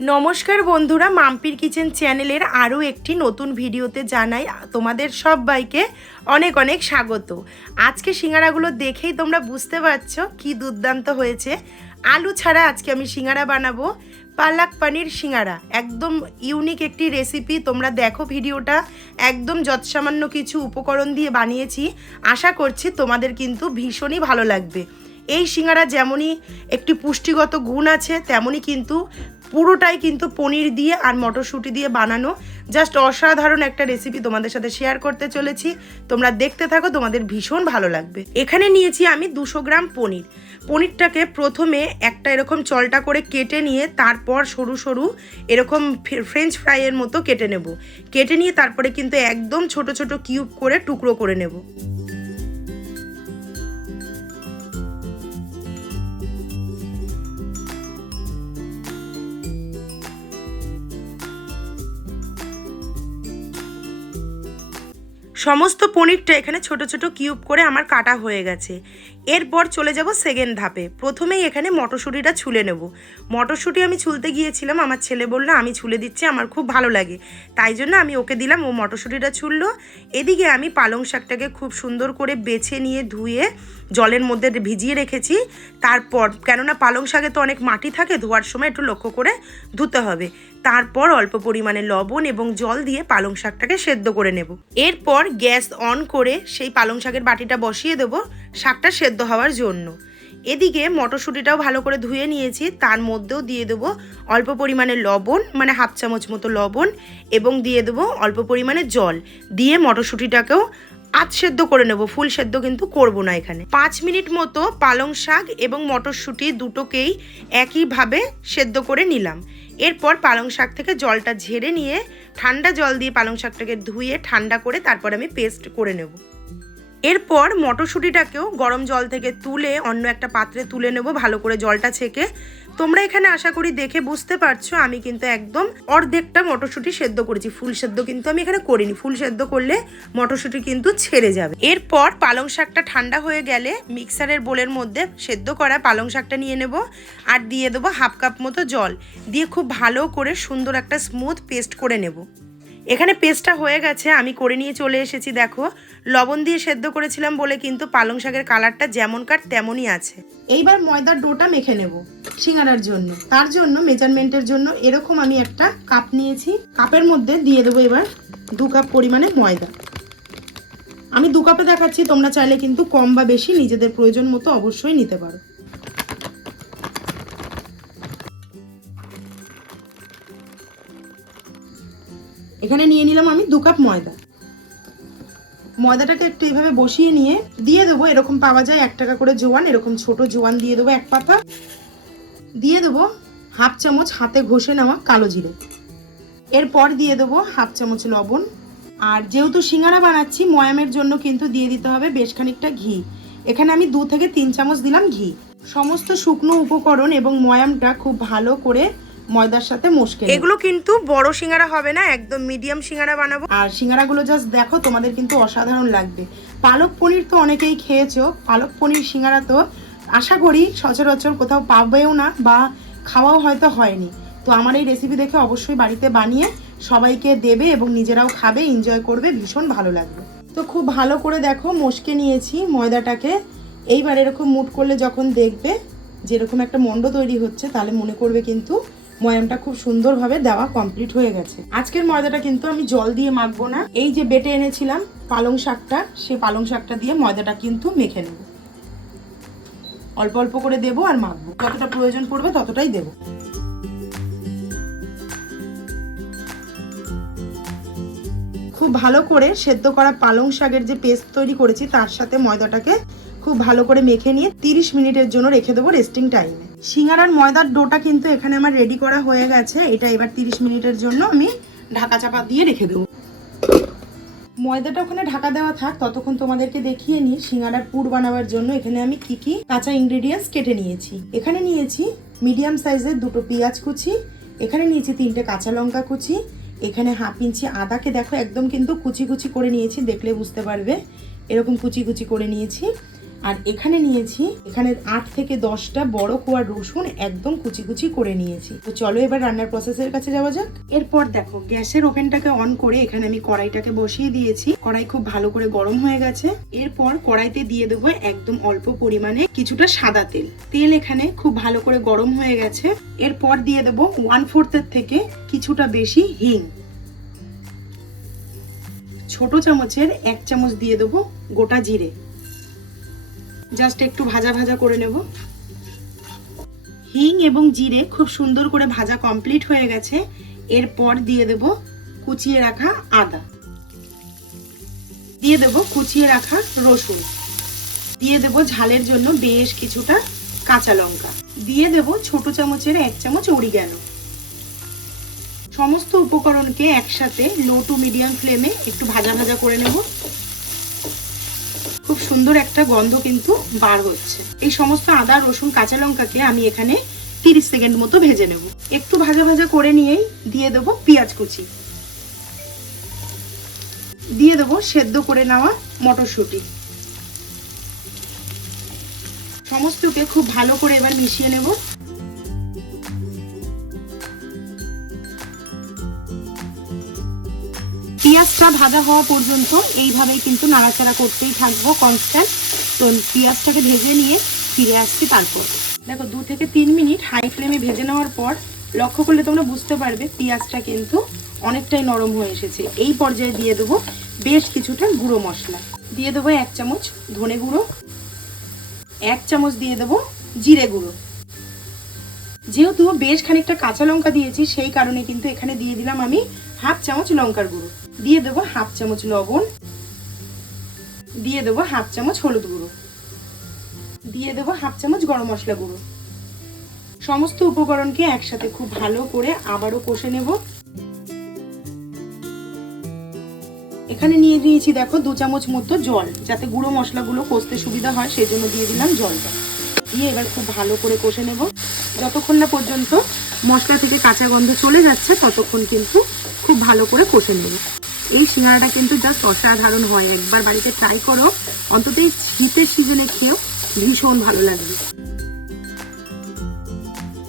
নমস্কার বন্ধুরা, মাম্পির কিচেন চ্যানেলের আরও একটি নতুন ভিডিওতে জানাই তোমাদের সবাইকে অনেক অনেক স্বাগত। আজকে সিঙ্গারাগুলো দেখেই তোমরা বুঝতে পারছো কি দুর্দান্ত হয়েছে। আলু ছাড়া আজকে আমি সিঙ্গারা বানাবো, পালক পনির সিঙ্গারা। একদম ইউনিক একটি রেসিপি। তোমরা দেখো ভিডিওটা, একদম যৎসামান্য কিছু উপকরণ দিয়ে বানিয়েছি। আশা করছি তোমাদের কিন্তু ভীষণই ভালো লাগবে। এই সিঙ্গারা যেমনই একটি পুষ্টিগত গুণ আছে, তেমনই কিন্তু পুরোটাই কিন্তু পনির দিয়ে আর মটরশুঁটি দিয়ে বানানো। জাস্ট অসাধারণ একটা রেসিপি তোমাদের সাথে শেয়ার করতে চলেছি। তোমরা দেখতে থাকো, তোমাদের ভীষণ ভালো লাগবে। এখানে নিয়েছি আমি 200 গ্রাম পনির। পনিরটাকে প্রথমে একটা এরকম চলটা করে কেটে নিয়ে তারপর সরু সরু এরকম ফ্রেঞ্চ ফ্রাইয়ের মতো কেটে নেব। কেটে নিয়ে তারপরে কিন্তু একদম ছোট ছোট কিউব করে টুকরো করে নেব। সমস্ত পনিরটা এখানে ছোট ছোট কিউব করে আমার কাটা হয়ে গেছে। এরপর চলে যাব সেকেন্ড ধাপে। প্রথমেই এখানে মটরশুঁটিটা ছুলে নেব। মটরশুঁটি আমি ছুলতে গিয়েছিলাম, আমার ছেলে বলল আমি ছুলে দিচ্ছি, আমার খুব ভালো লাগে, তাই জন্য আমি ওকে দিলাম, ও মটরশুঁটিটা ছুললো। এদিকে আমি পালং শাকটাকে খুব সুন্দর করে বেছে নিয়ে ধুয়ে জলের মধ্যে ভিজিয়ে রেখেছি। তারপর কেননা পালং শাকে তো অনেক মাটি থাকে, ধোয়ার সময় একটু লক্ষ্য করে ধুতে হবে। তারপর অল্প পরিমাণে লবণ এবং জল দিয়ে পালং শাকটাকে সেদ্ধ করে নেব। এরপর গ্যাস অন করে সেই পালং শাকের বাটিটা বসিয়ে দেবো শাকটা সেদ্ধ হওয়ার জন্য। এদিকে মটরশুঁটিটাও ভালো করে ধুয়ে নিয়েছি, তার মধ্যেও দিয়ে দেবো অল্প পরিমাণে লবণ, মানে হাফ চামচ মতো লবণ, এবং দিয়ে দেবো অল্প পরিমাণে জল। দিয়ে মটরশুঁটিটাকেও আধ সেদ্ধ করে নেব, ফুল সেদ্ধ কিন্তু করব না। এখানে 5 মিনিট মতো পালং শাক এবং মটরশুঁটি দুটোকেই একইভাবে সেদ্ধ করে নিলাম। এরপর পালং শাক থেকে জলটা ঝেড়ে নিয়ে ঠান্ডা জল দিয়ে পালং শাকটাকে ধুয়ে ঠান্ডা করে তারপর আমি পেস্ট করে নেব। এরপর মটরশুঁটিটাকেও গরম জল থেকে তুলে অন্য একটা পাত্রে তুলে নেব, ভালো করে জলটা ছেঁকে। তোমরা এখানে আশা করি দেখে বুঝতে পারছো আমি কিন্তু একদম অর্ধেকটা মটরশুঁটি সেদ্ধ করেছি, ফুল সেদ্ধ কিন্তু আমি এখানে করিনি। ফুল সেদ্ধ করলে মটরশুঁটি কিন্তু ছেড়ে যাবে। এরপর পালং শাকটা ঠান্ডা হয়ে গেলে মিক্সারের বোলের মধ্যে সেদ্ধ করা পালং শাকটা নিয়ে নেব আর দিয়ে দেবো হাফ কাপ মতো জল দিয়ে খুব ভালো করে সুন্দর একটা স্মুথ পেস্ট করে নেব। এখানে পেস্টটা হয়ে গেছে, আমি করে নিয়ে চলে এসেছি। দেখো, লবণ দিয়ে সেদ্ধ করেছিলাম বলে কিন্তু পালং শাকের কালারটা যেমনকার তেমনই আছে। এইবার ময়দার ডোটা মেখে নেব সিঙ্গারার জন্য। তার জন্য মেজারমেন্টের জন্য এরকম আমি একটা কাপ নিয়েছি। কাপের মধ্যে দিয়ে দেবো এবার 2 কাপ পরিমাণে ময়দা। আমি 2 কাপে দেখাচ্ছি, তোমরা চাইলে কিন্তু কম বা বেশি নিজেদের প্রয়োজন মতো অবশ্যই নিতে পারো। এখানে নিয়ে নিলাম আমি 2 কাপ ময়দা। ময়দাটাকে একটু এইভাবে বসিয়ে নিয়ে দিয়ে দেবো, এরকম পাওয়া যায় 1 টাকা করে জোয়ান, এরকম ছোট জোয়ান দিয়ে দেবো 1 পাতা। দিয়ে দেবো হাফ চামচ হাতে ঘষে নেওয়া কালো জিরে। এরপর দিয়ে দেবো হাফ চামচ লবণ। আর যেহেতু সিঙ্গারা বানাচ্ছি, ময়ামের জন্য কিন্তু দিয়ে দিতে হবে বেশ খানিকটা ঘি। এখানে আমি 2 থেকে 3 চামচ দিলাম ঘি। সমস্ত শুকনো উপকরণ এবং ময়ামটা খুব ভালো করে ময়দার সাথে মশকে। এগুলো কিন্তু বড় সিঙ্গারা হবে না, একদম মিডিয়াম সিঙ্গারা বানাবো। আর সিঙ্গারাগুলো জাস্ট দেখো, তোমাদের কিন্তু অসাধারণ লাগবে। পালক পনির তো অনেকেই খেয়েছো, পালক পনির সিঙ্গারা তো আশা করি সচরাচর কোথাও পাবেও না বা খাওয়াও হয়তো হয়নি। তো আমার এই রেসিপি দেখে অবশ্যই বাড়িতে বানিয়ে সবাইকে দেবে এবং নিজেরাও খাবে, এনজয় করবে, ভীষণ ভালো লাগবে। তো খুব ভালো করে দেখো মশকে নিয়েছি ময়দাটাকে। এইবার এরকম মুট করলে যখন দেখবে যেরকম একটা মন্ড তৈরি হচ্ছে, তাহলে মনে করবে কিন্তু ময়ামটা খুব সুন্দরভাবে দেওয়া কমপ্লিট হয়ে গেছে। আজকের ময়দাটা কিন্তু আমি জল দিয়ে মাখবো না। এই যে বেটে এনেছিলাম পালং শাকটা, সেই পালং শাকটা দিয়ে ময়দাটা কিন্তু মেখে নেব। অল্প অল্প করে দেবো আর মাখবো, যতটা প্রয়োজন পড়বে ততটাই দেবো। খুব ভালো করে সেদ্ধ করা পালং শাকের যে পেস্ট তৈরি করেছি তার সাথে ময়দাটাকে খুব ভালো করে মেখে নিয়ে 30 মিনিটের জন্য রেখে দেবো রেস্টিং টাইমে। সিঙ্গারার ময়দার ডোটা কিন্তু এখানে আমার রেডি করা হয়ে গেছে। এটা এবার 30 মিনিটের জন্য আমি ঢাকা চাপা দিয়ে রেখে দেবো। ময়দাটা ওখানে ঢাকা দেওয়া থাক, ততক্ষণ তোমাদেরকে দেখিয়ে নিই সিঙ্গারার পুর বানাবার জন্য এখানে আমি কি কি কাঁচা ইনগ্রেডিয়েন্টস কেটে নিয়েছি। এখানে নিয়েছি মিডিয়াম সাইজের 2টো পেঁয়াজ কুচি, এখানে নিয়েছি 3টে কাঁচা লঙ্কা কুচি, এখানে হাফ ইঞ্চি আদাকে দেখো একদম কিন্তু কুচি কুচি করে নিয়েছি, দেখলে বুঝতে পারবে এরকম কুচি কুচি করে নিয়েছি। আর এখানে নিয়েছি, এখানে 8 থেকে 10টা বড় কোয়া রসুন একদম কুচি কুচি করে নিয়েছি। তো চলো এবার রান্নার প্রসেসের কাছে যাওয়া যাক। এরপর দেখো গ্যাসের ওভেনটাকে অন করে এখানে আমি কড়াইটাকে বসিয়ে দিয়েছি। কড়াই খুব ভালো করে গরম হয়ে গেছে। এরপর কড়াইতে দিয়ে দেবো একদম অল্প পরিমাণে কিছুটা সাদা তেল। তেল এখানে খুব ভালো করে গরম হয়ে গেছে। এরপর দিয়ে দেবো 1/4 থেকে কিছুটা বেশি হিং। ছোট চামচের 1 চামচ দিয়ে দেবো গোটা জিরে। জাস্ট একটু ভাজা ভাজা করে নেব। হিং এবং জিরে খুব সুন্দর করে ভাজা কমপ্লিট হয়ে গেছে। এরপর দিয়ে দেব কুচিয়ে রাখা আদা, দিয়ে দেব কুচিয়ে রাখা রসুন, দিয়ে দেব ঝালের জন্য বেশ কিছুটা কাঁচা লঙ্কা, দিয়ে দেব ছোট চামচের 1 চামচ অরিগ্যানো। সমস্ত উপকরণকে একসাথে লো টু মিডিয়াম ফ্লেমে একটু ভাজা ভাজা করে নেব। খুব সুন্দর একটা গন্ধ কিন্তু বার হচ্ছে। এই সমস্ত আদা রসুন কাঁচা লঙ্কাকে আমি এখানে 30 সেকেন্ড মতো ভেজে নেব। একটু ভাজা ভাজা করে নিয়েই দিয়ে দেব পেঁয়াজ কুচি, দিয়ে দেব সেদ্ধ করে নেওয়া মটরশুঁটি। সমস্তকে খুব ভালো করে এবার মিশিয়ে নেব। পেঁয়াজটা ভাজা হওয়া পর্যন্ত এইভাবেই কিন্তু নাড়াচাড়া করতেই থাকবো কনস্ট্যান্ট। তো পেঁয়াজটাকে ভেজে নিয়ে ফিরে আসছি। তারপর দেখো 2 থেকে 3 মিনিট হাই ফ্লেমে ভেজে নেওয়ার পর লক্ষ্য করলে তোমরা বুঝতে পারবে পেঁয়াজটা কিন্তু অনেকটাই নরম হয়ে এসেছে। এই পর্যায়ে দিয়ে দেবো বেশ কিছুটা গুঁড়ো মশলা। দিয়ে দেবো 1 চামচ ধনে গুঁড়ো, 1 চামচ দিয়ে দেবো জিরে গুঁড়ো। যেহেতু বেশ খানিকটা কাঁচা লঙ্কা দিয়েছি সেই কারণে কিন্তু এখানে দিয়ে দিলাম আমি 1/2 চামচ লঙ্কার গুঁড়ো। দিয়ে দেবো 1/2 চামচ লবণ, দিয়ে দেবো 1/2 চামচ হলুদ গুঁড়ো, দিয়ে দেবো 1/2 চামচ গরম মশলা গুঁড়ো। সমস্ত উপকরণকে একসাথে খুব ভালো করে আবারও কষে নেব। এখানে নিয়ে নিয়েছি দেখো 2 চামচ মতো জল, যাতে গুঁড়ো মশলাগুলো কষতে সুবিধা হয় সেই জন্য দিয়ে দিলাম জলটা। দিয়ে এবার খুব ভালো করে কষে নেব। যতক্ষণ না পর্যন্ত মশলা থেকে কাঁচা গন্ধ চলে যাচ্ছে ততক্ষণ কিন্তু খুব ভালো করে কষে নেব। এই সিঙ্গাড়াটা কিন্তু জাস্ট অসাধারণ হয়, একবার বাড়িতে ট্রাই করো, অন্তত এই শীতের সিজনে খেয়েও ভীষণ ভালো লাগবে।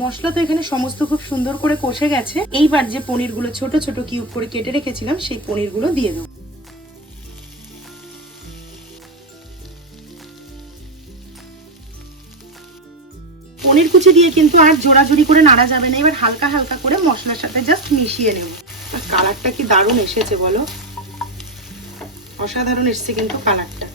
মশলা তো এখানে সমস্ত খুব সুন্দর করে কষে গেছে। এইবার যে পনিরগুলো ছোট ছোট কিউব করে কেটে রেখেছিলাম সেই পনিরগুলো দিয়ে দেবো। পনির কুচি দিয়ে কিন্তু আর জোড়াজুড়ি করে নাড়া যাবে না। এবার হালকা হালকা করে মশলার সাথে জাস্ট মিশিয়ে নেব। আর কালারটা কি দারুণ এসেছে বলো, অসাধারণ এসেছে কিন্তু কালারটা।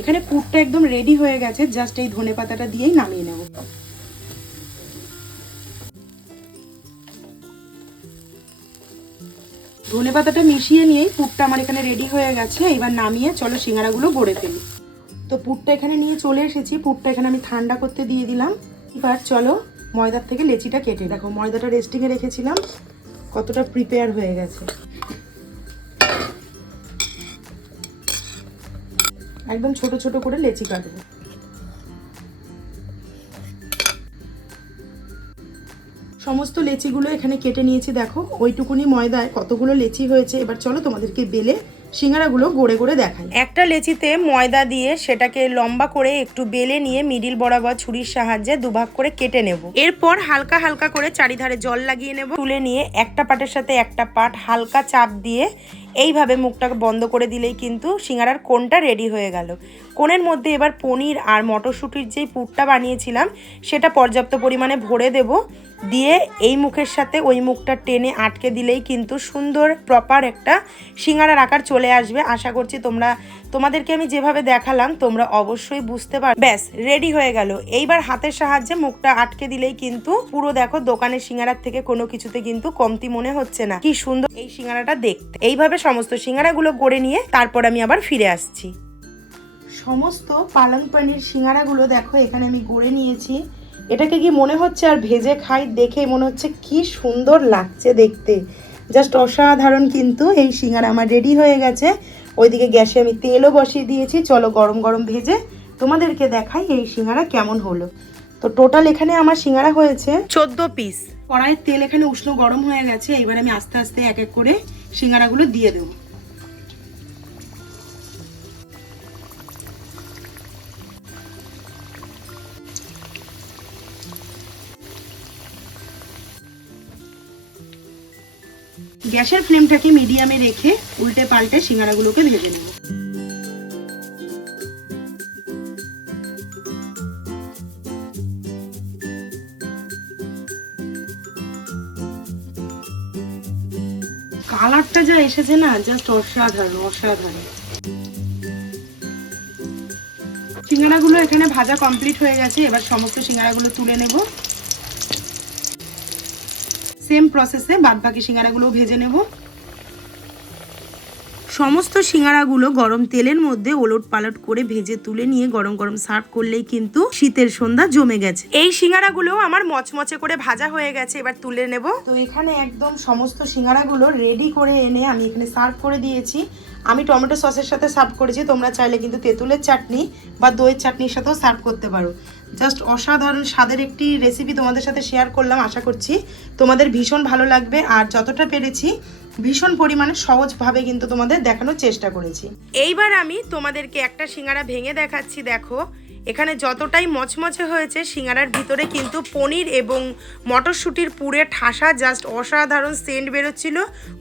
এখানে পুরটা একদম রেডি হয়ে গেছে, জাস্ট এই ধনেপাতাটা দিয়েই নামিয়ে নেব। ধনেপাতাটা মিশিয়ে নিয়েই পুরটা আমার এখানে রেডি হয়ে গেছে। এবার নামিয়ে চলো সিঙ্গারাগুলো গড়ে ফেলি। তো পুরটা এখানে নিয়ে চলে এসেছি। পুরটা এখানে আমি ঠান্ডা করতে দিয়ে দিলাম। এবার চলো ময়দার থেকে লেচিটা কেটে। দেখো ময়দাটা রেস্টিংয়ে রেখেছিলাম, কতটা প্রিপেয়ার হয়ে গেছে। একদম ছোট ছোট করে লেচি কাটবো। সমস্ত লেচিগুলো এখানে কেটে নিয়েছি। দেখো ওইটুকুনি ময়দায় কতগুলো লেচি হয়েছে। এবার চলো তোমাদেরকে বেলে সিঙ্গারাগুলো গড়ে গড়ে দেখাই। একটা লেচিতে ময়দা দিয়ে সেটাকে লম্বা করে একটু বেলে নিয়ে মিডিল বরাবর ছুরির সাহায্যে দুভাগ করে কেটে নেব। এরপর হালকা হালকা করে চারিধারে জল লাগিয়ে নেব। তুলে নিয়ে একটা পাটের সাথে একটা পাট হালকা চাপ দিয়ে এইভাবে মুখটাকে বন্ধ করে দিলেই কিন্তু সিঙ্গারার কোণটা রেডি হয়ে গেল। কোণের মধ্যে এবার পনির আর মটরশুঁটির যেই পুরটা বানিয়েছিলাম সেটা পর্যাপ্ত পরিমাণে ভরে দেব। দিয়ে এই মুখের সাথে ওই মুখটা টেনে আটকে দিলেই কিন্তু সুন্দর প্রপার একটা সিঙ্গারার আকার চলে আসবে। আশা করছি তোমাদেরকে আমি যেভাবে দেখালাম তোমরা অবশ্যই বুঝতে পারবে। ব্যাস রেডি হয়ে গেল। এইবার হাতের সাহায্যে মুখটা আটকে দিলেই কিন্তু পুরো দেখো দোকানের সিঙ্গারার থেকে কোনো কিছুতে কিন্তু কমতি মনে হচ্ছে না। কি সুন্দর এই সিঙ্গারাটা দেখতে। এইভাবে সমস্ত সিঙ্গারাগুলো গড়ে নিয়ে তারপর আমি আবার ফিরে আসছি। সমস্ত পালং পানির সিঙ্গারাগুলো দেখো এখানে আমি গড়ে নিয়েছি। এটাকে কি মনে হচ্ছে আর ভেজে খাই, দেখে মনে হচ্ছে কি সুন্দর লাগছে দেখতে, জাস্ট অসাধারণ। কিন্তু এই সিঙ্গারা আমার রেডি হয়ে গেছে। ওইদিকে গ্যাসে আমি তেলও বসিয়ে দিয়েছি। চলো গরম গরম ভেজে তোমাদেরকে দেখাই এই সিঙ্গারা কেমন হলো। তো টোটাল এখানে আমার সিঙ্গারা হয়েছে 14 পিস। কড়াইয়ের তেল এখানে উষ্ণ গরম হয়ে গেছে। এবার আমি আস্তে আস্তে এক এক করে সিঙ্গারাগুলো দিয়ে দেবো। গ্যাসের ফ্লেমটাকে মিডিয়ামে রেখে উল্টে পাল্টে সিঙ্গারাগুলোকে ভেজে নেব। কালারটা যা এসেছে না, জাস্ট অসাধারণ অসাধারণ। সিঙ্গারাগুলো এখানে ভাজা কমপ্লিট হয়ে গেছে। এবার সমস্ত সিঙ্গারাগুলো তুলে নেব। সেম প্রসেসে বাদবাকি সিঙ্গারাগুলো ভেজে নেব। সমস্ত সিঙ্গারাগুলো গরম তেলের মধ্যে ওলট পালট করে ভেজে তুলে নিয়ে গরম গরম সার্ভ করলেই কিন্তু শীতের সন্ধ্যা জমে গেছে। এই সিঙ্গারাগুলো আমার মচমচে করে ভাজা হয়ে গেছে, এবার তুলে নেব। তো এখানে একদম সমস্ত সিঙ্গারাগুলো রেডি করে এনে আমি এখানে সার্ভ করে দিয়েছি। আমি টমেটো সসের সাথে সার্ভ করেছি, তোমরা চাইলে কিন্তু তেঁতুলের চাটনি বা দইয়ের চাটনির সাথেও সার্ভ করতে পারো। জাস্ট অসাধারণ স্বাদের একটি রেসিপি তোমাদের সাথে শেয়ার করলাম। আশা করছি তোমাদের ভীষণ ভালো লাগবে। আর যতটা পেরেছি ভীষণ পরিমাণে সহজভাবে কিন্তু তোমাদের দেখানোর চেষ্টা করেছি। এইবার আমি তোমাদেরকে একটা সিঙ্গারা ভেঙে দেখাচ্ছি। দেখো এখানে যতটাই মচমচে হয়েছে, সিঙ্গারার ভিতরে কিন্তু পনির এবং মটরশুঁটির পুরে ঠাসা জাস্ট অসাধারণ সেন্ট বেরোচ্ছিল।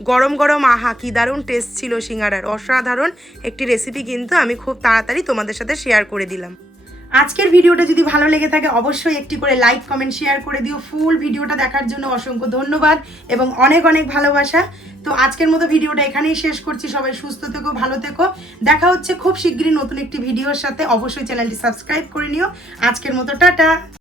গরম গরম আহা কি দারুণ টেস্ট ছিল সিঙ্গারার। অসাধারণ একটি রেসিপি কিন্তু আমি খুব তাড়াতাড়ি তোমাদের সাথে শেয়ার করে দিলাম। আজকের ভিডিওটা যদি ভালো লেগে থাকে অবশ্যই একটি করে লাইক কমেন্ট শেয়ার করে দিও। ফুল ভিডিওটা দেখার জন্য অসংখ্য ধন্যবাদ এবং অনেক অনেক ভালোবাসা। তো আজকের মতো ভিডিওটা এখানেই শেষ করছি। সবাই সুস্থ থেকো, ভালো থেকো। দেখা হচ্ছে খুব শীঘ্রই নতুন একটি ভিডিওর সাথে। অবশ্যই চ্যানেলটি সাবস্ক্রাইব করে নিও। আজকের মতো টাটা।